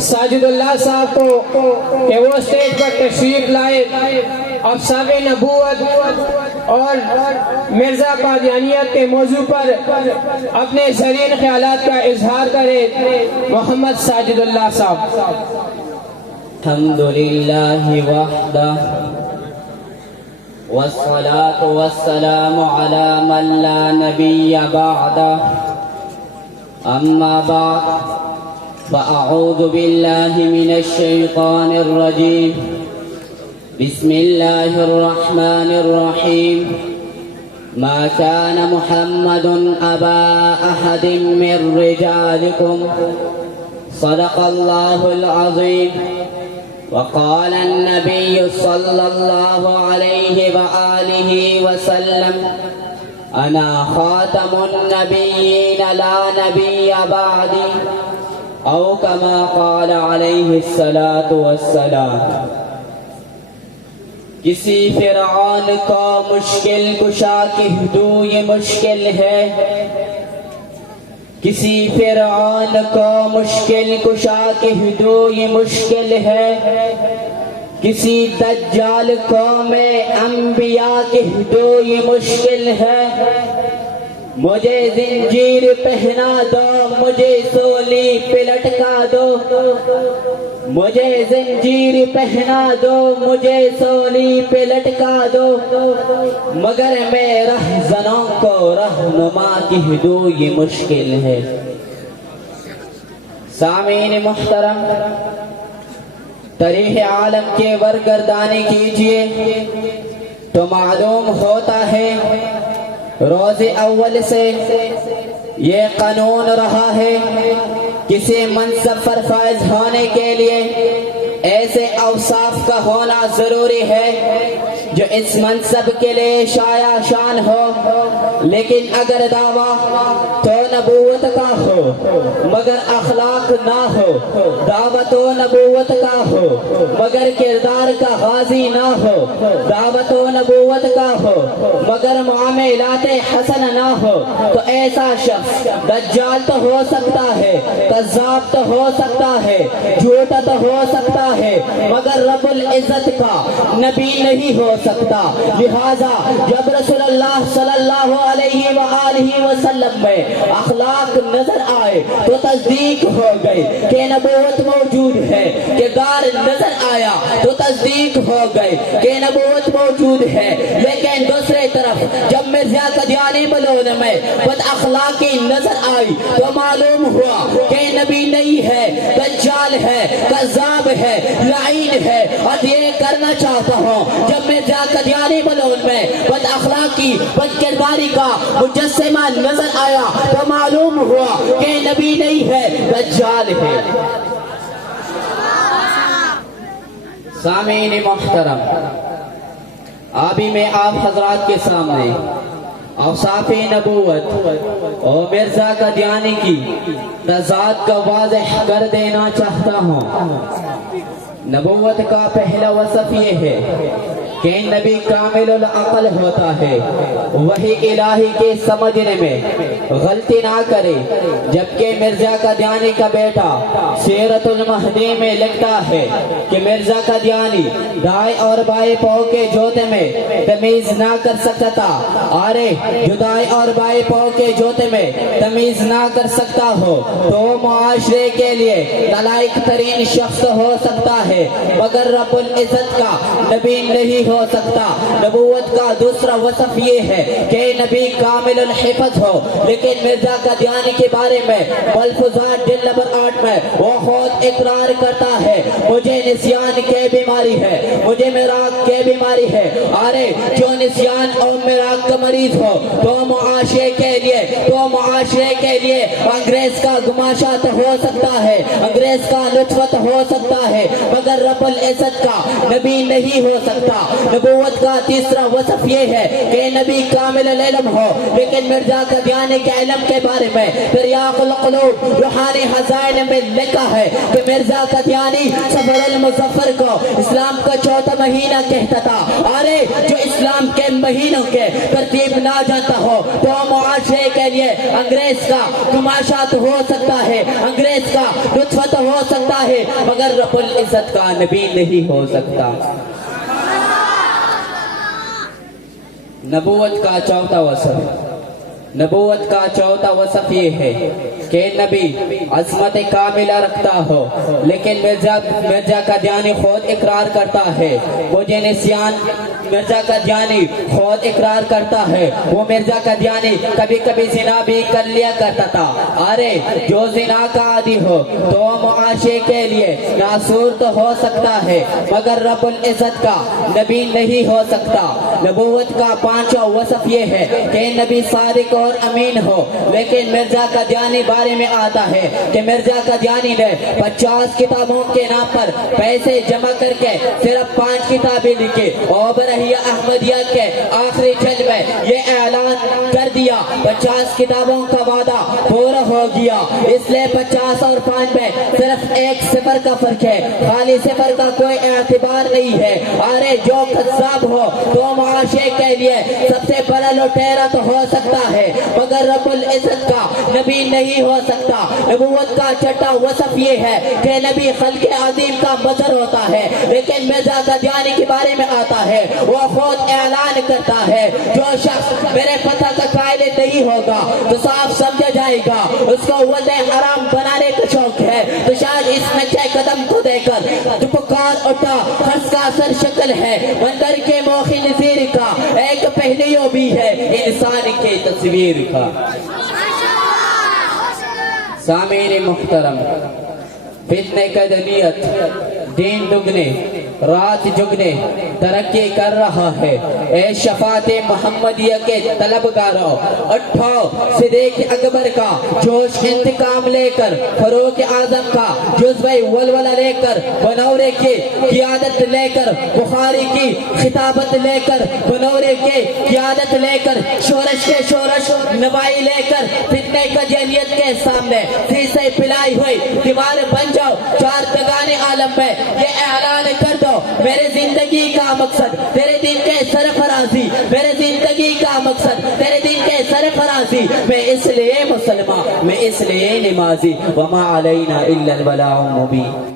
ساجد اللہ صاحب کو کہ وہ اسٹیج پر تشریف لائے، افساب نبوت اور مرزا قادیانیت کے موضوع پر اپنے زرین خیالات کا اظہار کرے۔ محمد ساجد اللہ صاحب۔ الحمدللہ وحدہ والصلاة والسلام على من لا نبی بعدہ، اما بعد فاعوذ باللہ من الشیطان الرجیم، بسم اللہ الرحمن الرحیم، ما كان محمد ابا احد من رجالکم صدق اللہ العظیم۔ وقال النبي صلى الله عليه وآله وسلم أنا خاتم النبيين لا نبي بعدي، أو كما قال عليه الصلاة والسلام۔ کسی فرعون کو مشکل کشا کہہ دوں یہ مشکل ہے، کسی فرعون کو مشکل کشا کہہ دوں یہ مشکل ہے، کسی دجال کو میں انبیاء کہہ دوں یہ مشکل ہے۔ مجھے زنجیر پہنا دو، مجھے سولی پہ لٹکا دو، مجھے زنجیر پہنا دو، مجھے سولی پہ لٹکا دو، مگر میں رہزنوں کو رہنما کہہ دوں یہ مشکل ہے۔ سامعین محترم، تاریخ عالم کے ورگردانی کیجئے تو معلوم ہوتا ہے روز اول سے یہ قانون رہا ہے، کسی منصب پر فائز ہونے کے لیے ایسے اوصاف کا ہونا ضروری ہے جو اس منصب کے لیے شایع شان ہو، لیکن اگر دعویٰ تو نبوت کا ہو مگر اخلاق نہ ہو، دعوت و نبوت کا ہو مگر کردار کا غازی نہ ہو، دعوت و نبوت کا ہو مگر معاملات حسن نہ ہو، تو ایسا شخص دجال تو ہو سکتا ہے، کذاب تو ہو سکتا ہے، جھوٹا تو ہو سکتا ہے، مگر رب العزت کا نبی نہیں ہو سکتا۔ لہذا جب رسول اللہ صلی اللہ علیہ وآلہ وسلم میں اخلاق نظر آئے تو تصدیق ہو گئی کہ نبوت موجود ہے، کردار نظر آیا تو تصدیق ہو گئی کہ نبوت موجود ہے۔ لیکن دوسرے طرف جب مرزا قادیانی بلون میں بد اخلاقی نظر آئی تو معلوم ہوا کہ نبی نہیں ہے، دجال ہے، کذاب ہے، لعین ہے۔ اور یہ کرنا چاہتا ہوں، جب مرزا قادیانی بلون میں بد اخلاقی بد کرداری کا مجسمہ نظر آیا تو معلوم ہوا کہ نبی نہیں ہے، دجال ہے۔ سامعین محترم، ابھی میں آپ حضرات کے سامنے اوصاف نبوت اور مرزا قادیانی کی تضاد کا واضح کر دینا چاہتا ہوں۔ نبوت کا پہلا وصف یہ ہے کہ نبی کامل العقل ہوتا ہے، وحی الہی کے سمجھنے میں غلطی نہ کرے، جبکہ مرزا قادیانی کا بیٹا سیرت المہدی میں لکھتا ہے کہ مرزا قادیانی دائیں اور بائیں پاؤں کے جوتے میں تمیز نہ کر سکتا تھا۔ ارے جو دائیں اور بائیں پاؤں کے جوتے میں تمیز نہ کر سکتا ہو تو معاشرے کے لیے نالائق ترین شخص ہو سکتا ہے، مگر رب العزت کا نبی نہیں ہو سکتا۔ نبوت کا دوسرا وصف یہ ہے کہ نبی کامل الحفظ ہو، لیکن مرزا قادیانی کے بارے میں ملفوظات دل نمبر 8 میں وہ خود اقرار کرتا ہے، مجھے نسیان کے بیماری ہے، مجھے مراق کے بیماری ہے۔ ارے جو نسیان اور مراق کا مریض ہو تو معاشرے کے لیے انگریز کا گماشات ہو سکتا ہے، انگریز کا لطفت ہو سکتا ہے، مگر رب العزت کا نبی نہیں ہو سکتا۔ نبوت کا تیسرا وصف یہ ہے کہ نبی کامل العلم ہو، لیکن مرزا قادیانی کے علم کے بارے میں تریاق القلوب روحانی خزائن میں لکھا ہے کہ مرزا قادیانی صفر المظفر کو اسلام کا چوتھا مہینہ کہتا تھا۔ ارے جو اسلام کے مہینوں کے ترتیب نہ جانتا ہو تو معاشرے کے لیے انگریز کا گماشات ہو سکتا ہے، انگریز کا لطفت ہو سکتا ہے مگر رب العزت کا نبی نہیں ہو سکتا۔ نبوت کا چوتھا وصف، نبوت کا چوتھا وصف یہ ہے کہ نبی عظمت کاملہ رکھتا ہو، لیکن مرزا قادیانی خود اقرار کرتا ہے، مجھے نسیان مرزا قادیانی خود اقرار کرتا ہے وہ مرزا قادیانی کبھی کبھی زنا بھی کر لیا کرتا تھا۔ ارے جو زنا کا عادی ہو تو معاشرے کے لیے ناصور تو ہو سکتا ہے مگر رب العزت کا نبی نہیں ہو سکتا۔ نبوت کا پانچواں وصف یہ ہے کہ نبی صادق اور امین ہو، لیکن مرزا قادیانی بارے میں آتا ہے کہ مرزا قادیانی نے 50 کتابوں کے نام پر پیسے جمع کر کے صرف 5 کتابیں لکھی اور برہیہ احمدیہ کے آخری جلد میں یہ اعلان کر دیا 50 کتابوں کا وعدہ پورا ہو گیا، اس لیے 50 اور 5 میں صرف 1 صفر کا فرق ہے، خالی صفر کا کوئی اعتبار نہیں ہے۔ ارے جو کذاب ہو تو معاشرے کے لیے سب سے بڑا لٹیرا تو ہو سکتا ہے مگر رب العزت کا نبی نہیں ہو سکتا۔ نبوت کا چھٹا وصف یہ ہے کہ نبی خلق عظیم کا مظہر ہوتا ہے، لیکن مرزا قادیانی کے بارے میں آتا ہے وہ خود اعلان کرتا ہے جو شخص میرے پتہ کا قائل نہیں ہوگا تو صاف سمجھا جائے گا اس کو وضع حرام بنانے کا شوق ہے۔ تو شاید اس نقشہ قدم کو دے کر جو پکار اٹھا خرس کا سر شکل ہے، بندر کے موخی نظیر کا ایک پہلو بھی ہے انسان کی تصویر کا۔ سامعین محترم، فتنہ قدیمیت دین دگنے رات جگنے ترقی کر رہا ہے۔ اے شفاعت محمدیہ کے طلبگاروں، اٹھو صدیق اکبر کا جوش انتقام لے کر، فاروق اعظم کا جذبہ ولولہ لے کر، بنورے کی قیادت لے کر، بخاری کی خطابت لے کر، بنورے کی قیادت لے کر، شورش کے شورش نوائی لے کر فتنہ قدیمیت کے سامنے سیسے پلائی ہوئی دیوار بن جاؤ۔ چار دگانے عالم میں یہ اعلان کر دو میرے زندگی کا مقصد تیرے دین کے سرفرازی، میرے زندگی کا مقصد تیرے دین کے سرفرازی، میں اس لیے مسلمان، میں اس لیے نمازی، وما علینا الا البلاغ المبین۔